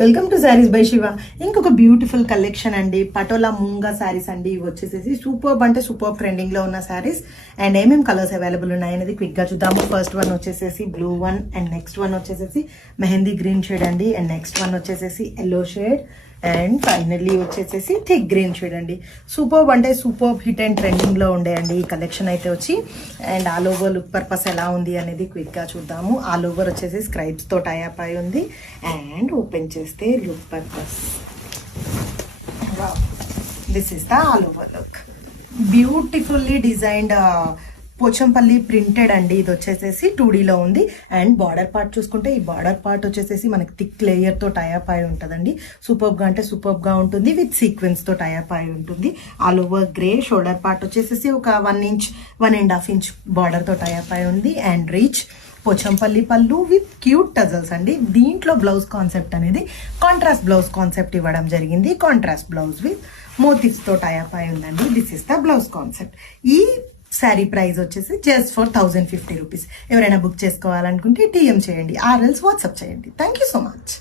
Welcome to saris by Shiva. ఇంకొక beautiful collection అండి, పటోలా మూంగా శారీస్ అండి. ఇవి వచ్చేసేసి సూపర్బ్ అంటే సూపర్ ట్రెండింగ్ లో ఉన్న శారీస్. అండ్ ఏమేమి కలర్స్ అవైలబుల్ ఉన్నాయి అనేది క్విక్ గా చూద్దాము. ఫస్ట్ వన్ వచ్చేసేసి blue one, and next one వచ్చేసేసి మెహందీ గ్రీన్ షేడ్ అండి, అండ్ నెక్స్ట్ వన్ వచ్చేసేసి ఎల్లో షేడ్, అండ్ ఫైనల్లీ వచ్చేసేసి థిక్ గ్రీన్ షేడ్ అండి. సూపర్బ్ అంటే సూపర్బ్ హిట్ అండ్ ట్రెండింగ్ లో ఉండే అండి ఈ కలెక్షన్ అయితే వచ్చి. And all over look purpose ఎలా ఉంది అనేది క్విక్ గా చూద్దాము. ఆల్ ఓవర్ వచ్చేసి స్క్రైబ్స్ తో టైఅప్ అయి ఉంది. అండ్ ఓపెన్ చేస్తే look purpose, this is the all over look. Beautifully designed Pochampally printed అండి. ఇది వచ్చేసేసి 2D లో ఉంది. అండ్ బార్డర్ పార్ట్ చూసుకుంటే ఈ బార్డర్ పార్ట్ వచ్చేసేసి మనకి థిక్ లేయర్ తో టైఅప్ అయి ఉంటుందండి. సూపర్బ్ గా అంటే సూపర్బ్ గా ఉంటుంది, విత్ సీక్వెన్స్ తో టైఅప్ అయి ఉంటుంది. All over grey. Shoulder part వచ్చేసేసి ఒక 1 ఇంచ్ 1.5 ఇంచ్ బార్డర్ తో టైఅప్ అయి ఉంది. అండ్ రీచ్ పోచంపల్లి పళ్ళు విత్ క్యూట్ టజల్స్ అండి. దీంట్లో బ్లౌజ్ కాన్సెప్ట్ అనేది కాంట్రాస్ట్ బ్లౌజ్ కాన్సెప్ట్ ఇవ్వడం జరిగింది. కాంట్రాస్ట్ బ్లౌజ్ విత్ మోటివ్స్ తో టైఅప్ అయి ఉందండి. This is the blouse concept. ఈ శారీ ప్రైస్ వచ్చేసి జస్ట్ ఫర్ 1050 రూపీస్. ఎవరైనా బుక్ చేసుకోవాలనుకుంటే టీఎం చేయండి, ఆర్ఎల్స్ వాట్సాప్ చేయండి. Thank you so much.